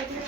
ऐसे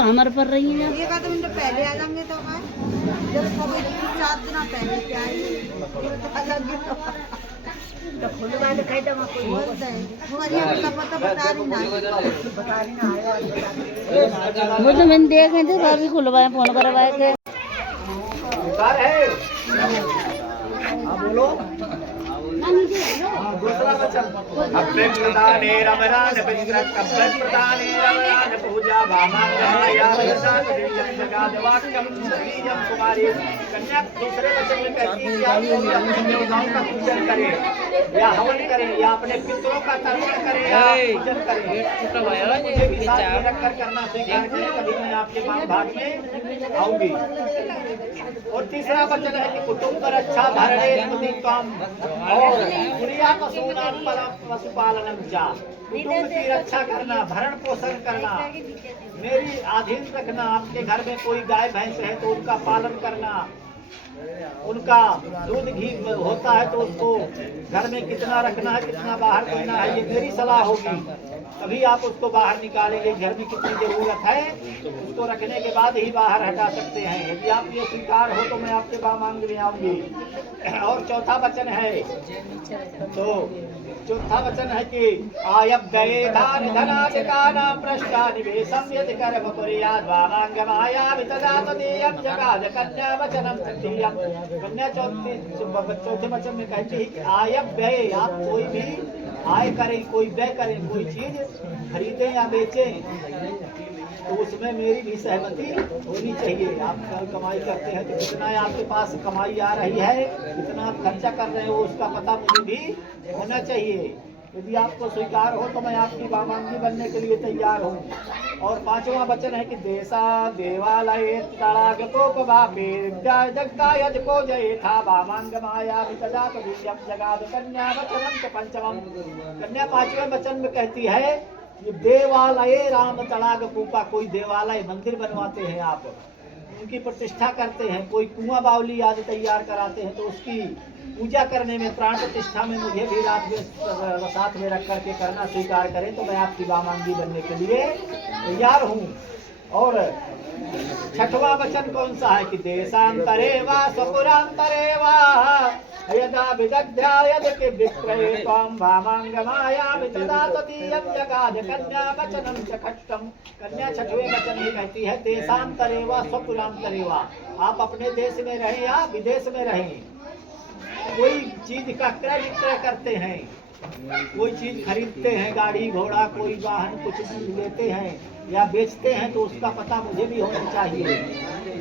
हमारे पर रही है। एक आध मिनट पहले आ जाएंगे तो जब कभी 4 दिन पहले क्या वो तो मैंने देखे थे भाभी खुलवाए फोन करवाए थे। बोलो दूसरा वचन अभ्यप्रदाने रमणान अभ्यप्रदाने रमणान पूजा भामाया जगादवाक्यम श्रीयम कुमारी कन्या दूसरे वचन में कहती है आप अपने देवताओं का पूजन करें या हवन करें या अपने पितरों का तर्पण करें या पूजन करें मुझे भी साथ में रखकर करना स्वीकार करें तभी मैं आपके भाग में आऊंगी। और तीसरा वचन है कि कुटुंब पर अच्छा भरणे काम और गुड़िया पशुपालन कुटुंब की रक्षा करना भरण पोषण करना मेरी अधीन रखना। आपके घर में कोई गाय भैंस है तो उनका पालन करना, उनका दूध घी होता है तो उसको घर में कितना रखना है कितना बाहर करना है ये मेरी सलाह होगी। तभी आप उसको बाहर निकालेंगे। घर में कितनी जरूरत है उसको रखने के बाद ही बाहर हटा सकते हैं। यदि आप ये स्वीकार हो तो मैं आपके बामांग में आऊंगी। और चौथा वचन है तो चौथा वचन है कि आयव्यये दान धनादिकाना प्रष्टा निवेशम यदि कर्म कुर्यात् वामांगमाया वितदातदीयं जगाद कन्या वचनम तृतीयम। कन्या चौथे वचन में कहती है कि आयव्यये आप कोई भी आय करें कोई व्यय करें कोई चीज खरीदें या बेचें तो उसमें मेरी भी सहमति होनी चाहिए। आप कमाई करते हैं तो कितना आपके पास कमाई आ रही है कितना आप खर्चा कर रहे हो उसका पता मुझे भी होना चाहिए। यदि आपको स्वीकार हो तो मैं आपकी वामांगी बनने के लिए तैयार हूँ। और पांचवा वचन है कि देशा देवालय जगदायज को जय था वामांग माया जगाद कन्या वचनम च पंचमम। कन्या पांचवें वचन में कहती है ये देवालय राम तड़ाग कूपा। कोई देवालय मंदिर बनवाते हैं आप उनकी प्रतिष्ठा करते हैं, कोई कुआं बावली आदि तैयार कराते हैं तो उसकी पूजा करने में प्राण प्रतिष्ठा में मुझे भी रात में साथ में रख करके करना स्वीकार करें तो मैं आपकी वामांगी बनने के लिए तैयार हूँ। और छठवां वचन कौन सा है कि देशांतरे वा स्वपुरांतरे वा यदा विदग्ध्यायद के विक्रये त्वं वामांगमायामि तदा तदीयं जगाद कन्या वचनम च खट्टम। कन्या छठवें वचन में कहती है देशांतरे वा स्वपुरांतरे वा। आप अपने देश में रहें या विदेश में रहें कोई चीज का क्रय विक्रय करते हैं कोई चीज खरीदते हैं गाड़ी घोड़ा कोई वाहन कुछ लेते हैं या बेचते हैं तो उसका पता मुझे भी होना चाहिए।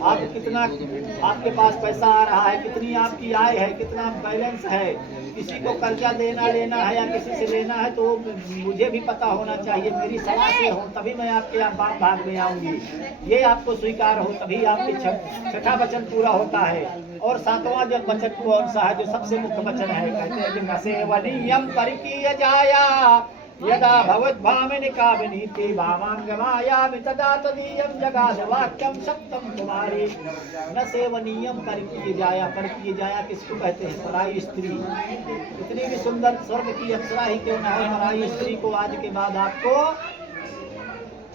आप कितना आपके पास पैसा आ रहा है कितनी आपकी आय है कितना बैलेंस है किसी को कर्जा देना लेना है या किसी से लेना है तो मुझे भी पता होना चाहिए। मेरी सलाह से हो तभी मैं आपके भाग में आऊंगी। ये आपको स्वीकार हो तभी आपके छठा वचन पूरा होता है। और सातवां जब वचन कौन सा है जो सबसे मुख्य वचन है कहते हैं कि न सेवनीयम परिकीय जाया यदा भवद्भामिनी कामिनीति वामांगमायामि तदा तदीयं जगाद वाक्यम सप्तम कुमारी। न सेवनीयम परिकीय जाया किसको कहते हैं पराई स्त्री। इतनी भी सुंदर स्वर्ग की अप्सरा ही क्यों न हो पराई स्त्री को आज के बाद आपको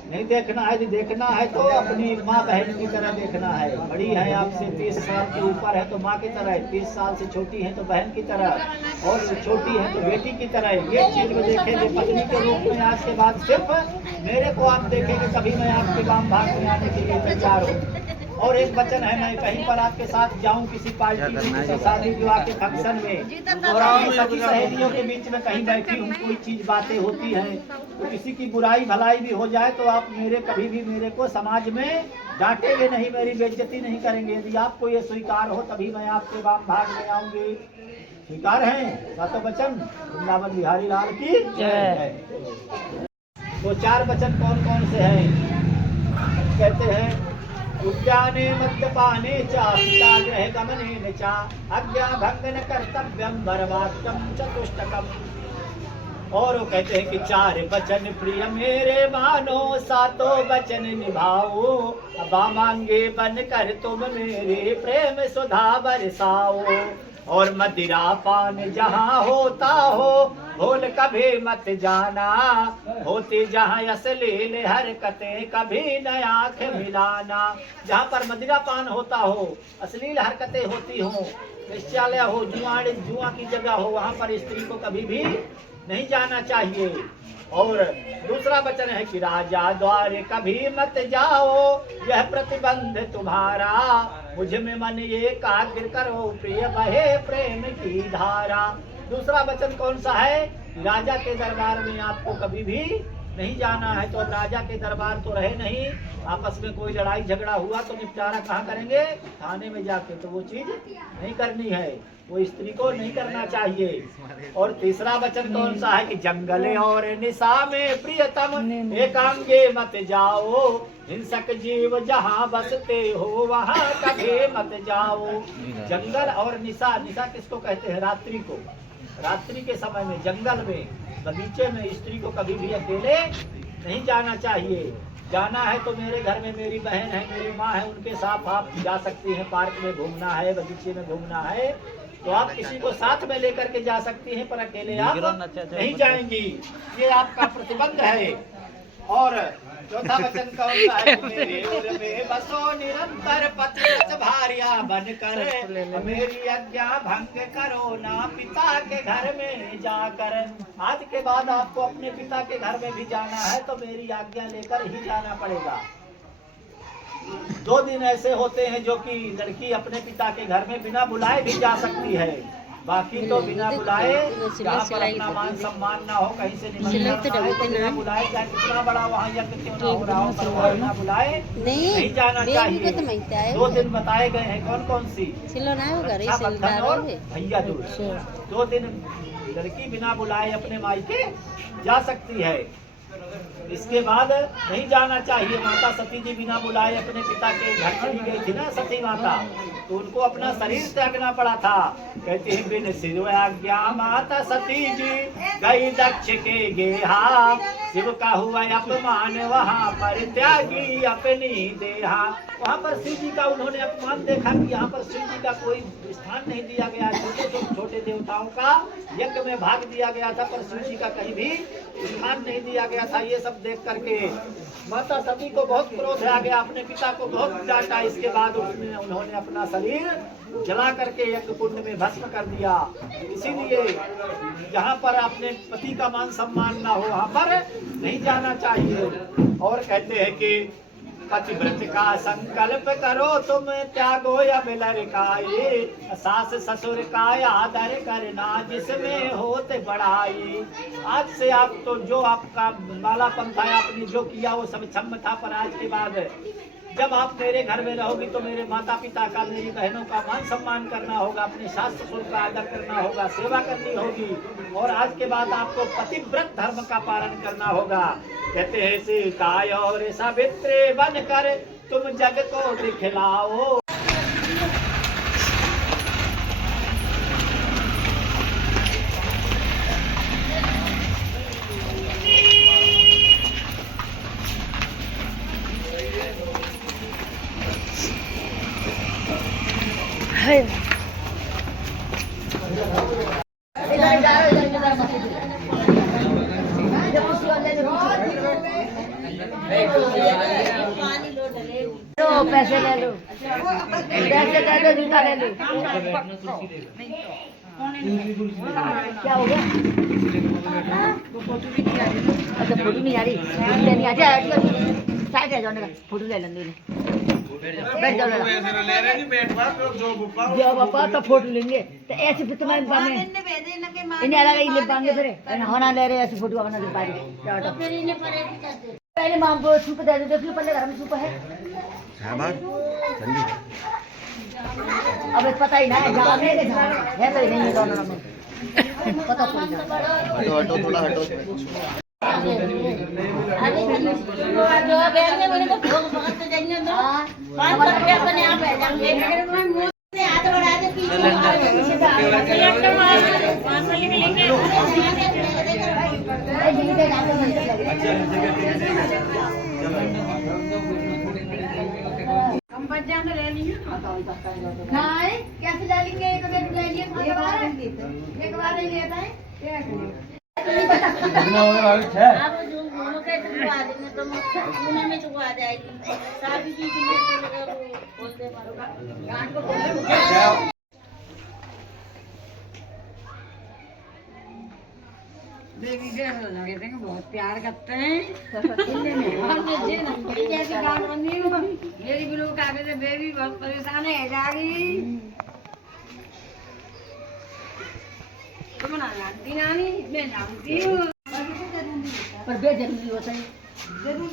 नहीं देखना है। यदि देखना है तो अपनी माँ बहन की तरह देखना है। बड़ी है आपसे 30 साल के ऊपर है तो माँ की तरह, 30 साल से छोटी है तो बहन की तरह और छोटी है तो बेटी की तरह। ये चीज में देखेंगे पत्नी के रूप में आज के बाद सिर्फ मेरे को आप देखेंगे तभी मैं आपके वाम भाग में आने के लिए तैयार हूँ। और एक वचन है, मैं कहीं पर आपके साथ जाऊं किसी पार्टी में, किसी शादी विवाह के फंक्शन में, और अपनी सभी सहेलियों के बीच में कहीं बैठी हूँ, कोई चीज बातें होती हैं, तो किसी की बुराई भलाई भी हो जाए, तो आप कभी भी मेरे को समाज में डांटेंगे नहीं, मेरी बेइज्जती नहीं करेंगे। यदि आपको ये स्वीकार हो तभी मैं आपके भाग में आऊंगी। स्वीकार है सातों वचन? वृंदावन बिहारी लाल की जय। तो 4 वचन कौन कौन से हैं? कहते हैं उद्याने मद्यपाने च पितागृहे गमने च आज्ञा भंगन कर्तव्यम वरवाक्यम चतुष्टकम। और वो कहते हैं कि 4 वचन प्रिय मेरे मानो, सातों वचन निभाओ, अबा मांगे बन कर तुम मेरे प्रेम सुधा बरसाओ। और मदिरा पान जहाँ होता हो भूल कभी मत जाना, होती जहाँ अश्लील हरकतें कभी न आँख मिलाना। जहाँ पर मदिरा पान होता हो, अश्लील हरकतें होती हो, वेश्यालय हो, जुआ की जगह हो, वहाँ पर स्त्री को कभी भी नहीं जाना चाहिए। और दूसरा वचन है कि राजा द्वारे कभी मत जाओ, यह प्रतिबंध तुम्हारा, मुझ में मन एकाग्र करो, प्रिय बहे प्रेम की धारा। दूसरा वचन कौन सा है? राजा के दरबार में आपको कभी भी नहीं जाना है। तो अब राजा के दरबार तो रहे नहीं, आपस में कोई लड़ाई झगड़ा हुआ तो निपटारा कहाँ करेंगे? थाने में जाके। तो वो चीज नहीं करनी है, वो स्त्री को नहीं करना चाहिए। और तीसरा वचन कौन सा है कि जंगल और निशा में प्रियतम एकांगे मत जाओ, हिंसक जीव जहाँ बसते हो वहाँ कभी मत जाओ। जंगल और निशा, निशा किसको कहते हैं? रात्रि को। रात्रि के समय में जंगल में, बगीचे में स्त्री को कभी भी अकेले नहीं जाना चाहिए। जाना है तो मेरे घर में मेरी बहन है, मेरी माँ है, उनके साथ आप जा सकती हैं। पार्क में घूमना है, बगीचे में घूमना है तो आप किसी को साथ में लेकर के जा सकती हैं, पर अकेले आप नहीं जाएंगी। ये आपका प्रतिबंध है। और चौथा वचन कौन सा है? मेरे उर में बसो निरंतर पतिव्रत भार्या बनकर, मेरी आज्ञा भंग करो ना पिता के घर में जाकर। आज के बाद आपको अपने पिता के घर में भी जाना है तो मेरी आज्ञा लेकर ही जाना पड़ेगा। 2 दिन ऐसे होते हैं जो कि लड़की अपने पिता के घर में बिना बुलाए भी जा सकती है, बाकी तो बिना बुलाए, जहाँ पर अपना मान सम्मान ना हो, कहीं से बिना बुलाए, चाहे कितना बड़ा वहाँ यज्ञ क्यों ना हो रहा हो, पर वहाँ बिना बुलाए नहीं जाना चाहिए। 2 दिन बताए गए हैं। कौन कौन सी? रक्षाबंधन और भैया दूज। 2 दिन लड़की बिना बुलाए अपने मायके जा सकती है। इसके बाद नहीं जाना चाहिए। माता सती जी बिना बुलाए अपने पिता के घर चली गई थी ना, सती माता, तो उनको अपना शरीर त्यागना पड़ा था। कहते हैं बिन सिर आज्ञा माता सती जी गई दक्ष के गेहा, शिव का हुआ अपमान वहाँ पर त्यागी अपनी देहा। वहाँ पर शिव जी का उन्होंने अपमान देखा कि यहाँ पर शिव जी का कोई स्थान नहीं दिया गया। छोटे देवताओं का यज्ञ में भाग दिया गया था, पर शिव जी का कहीं भी स्थान नहीं दिया गया था। ये सब देख करके माता सती को बहुत क्रोध आ गया, अपने पिता को बहुत डांटा। इसके बाद उन्होंने अपना शरीर जला करके यज्ञ कुंड में भस्म कर दिया। इसीलिए जहाँ पर अपने पति का मान सम्मान ना हो वहाँ पर नहीं जाना चाहिए। और कहते हैं कि पतिव्रत का संकल्प करो तुम, त्यागो या लड़काए, सास ससुर का आदर करना जिसमें होते बड़ाई। आज से आप तो जो आपका माला पंथा आपने जो किया वो सब क्षम था, पर आज के बाद जब आप मेरे घर में रहोगी तो मेरे माता पिता का, मेरी बहनों का मान सम्मान करना होगा, अपने सास ससुर का आदर करना होगा, सेवा करनी होगी। और आज के बाद आपको पतिव्रत धर्म का पालन करना होगा। कहते हैं सीता और सावित्री बनकर तुम जग को दिखलाओ। पैसे ले लो, पैसे दे दो, जूता ले लो। क्या हो गया? अच्छा फोटो नहीं आ रही, फोटो ले जाने का, फोटो ले लेंगे। बैठ जाओ जो पापा तो फोटो लेंगे तो ऐसे फिर तुम्हारे बाने इन्हें भेजे लगे मां इन्हें अलग ही ले पाएंगे फिर होना ले रहे ऐसे फोटो बना दे पाएंगे फिर इन्हें पहले मां को छुप दे देख लो पहले घर में छुप है अब पता ही ना है जहाँ मेरे है तो नहीं दोनों में पता थोड़ी ना हटो थोड़ा हटो जो बैग में बोले तो भोग भगत तो जाएंगे ना 500 रुपया अपने आप है जाएंगे मैं मुंह से हाथ बढ़ा दे पीछे 500 लेके हम बच जाएंगे ले लेंगे नहीं कैसे ले लेंगे एक बार ले लिए एक बार ले लेता है आप जो घूमो के चुकवा देंगे तो पुणे में चुकवा जाएगी सारी चीज में बोलते गांठ को खोल बेबी डेढ़ लगे थे बहुत प्यार करते हैं कैसी गांठ बंदी हूँ मेरी भी लोग कहते थे बेबी बहुत परेशान है जाएगी तुम ना जानती नानी मैं जानती हूँ पर बेजरूरी होता है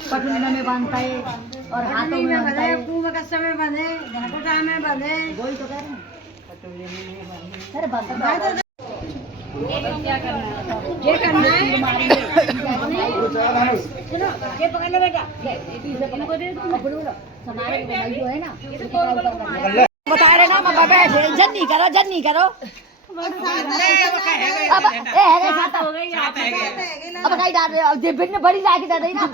पटुनिया में बांधता है और हाथों में बांधता है कुएं का समय बंधे घाटोटा में बंधे वही तो कह रहे हैं अरे बांधता क्या करना है ये करना है सुनो ये पकड़ ले बेटा इनको दे दो हमारे भाई जो है ना बता रहे ना मां बैठे जन नहीं करो अब अब कहीं डाल रहे अब बिन बड़ी लाके दे रही ना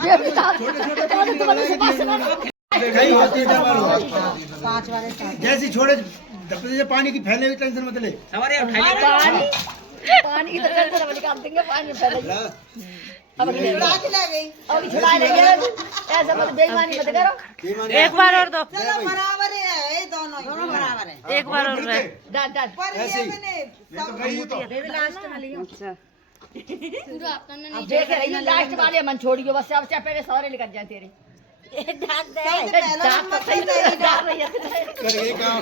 जैसी छोड़े पानी की फैलने की टेंशन मत ले पानी की तो टेंशन निकाल देंगे पानी फैलेगी अब छुड़ा लेंगे ऐसा मत बेईमानी मत करो एक बार और दो चलो बराबर है दोनों बराबर है एक बार और डाल पर ये मैंने तो लास्ट वाली अच्छा अब देख रही है लास्ट वाले मन छोड़ियो बस अब चाहे पहले सारे निकल जाए तेरे डाक दे डाक तो सही नहीं डाल रही है करिए काम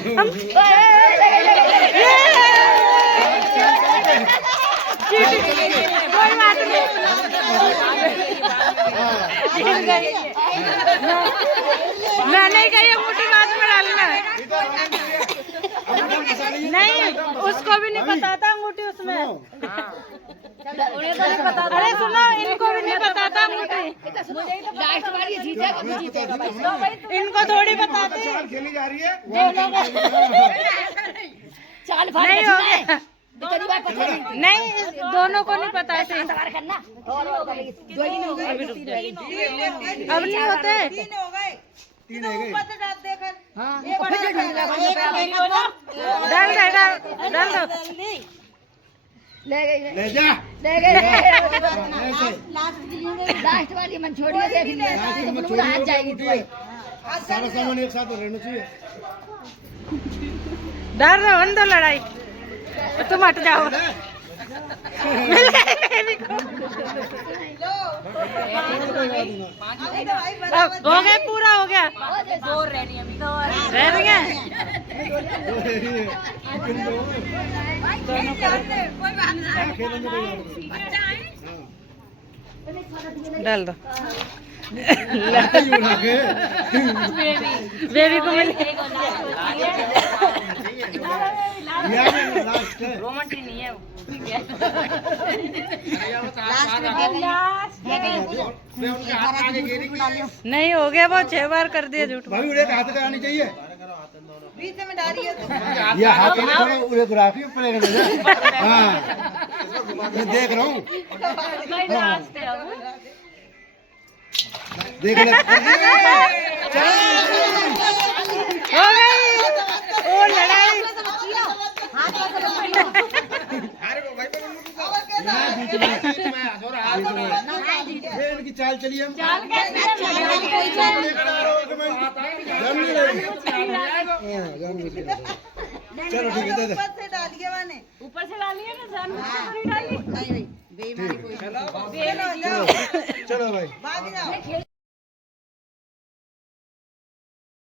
कोई बात नहीं मैंने कही मोटी बात में डालना नहीं उसको भी नहीं पता था अंगूठी उसमें अरे सुनो इनको भी नहीं पता था अंगूठी लास्ट बार ये जीतेगा इनको थोड़ी बताते खेली जा रही है चाल नहीं हो गया नहीं दोनों को नहीं पता ऐसे करना अब नहीं होते तीन हो गए डाल दो ले जा लास्ट वाली मन छोड़िए देख हाथ जाएगी सारा सामान एक साथ रहना चाहिए डर रहे हो दो लड़ाई तुम हट जाओ मिल गए बेबी को अब हो गया पूरा हो गया दो रह रही हैं डाल दो बेबी को मिल रोमांटिक नहीं है नहीं हो गया वो 6 बार कर दिया झूठ भाभी उड़े हाथ पे आनी चाहिए बीच में डालिए ये हाथ में थोड़ा उड़े ग्राफी ऊपर हाँ मैं देख रहा हूँ देख ले हो गई ओ लड़ाई इनकी चाल चलिए हम चलो ठीक है दे दे ऊपर से डालिए मैंने ऊपर से डालिए ना जान नहीं बेईमानी कोई चलो भाई भाग जाओ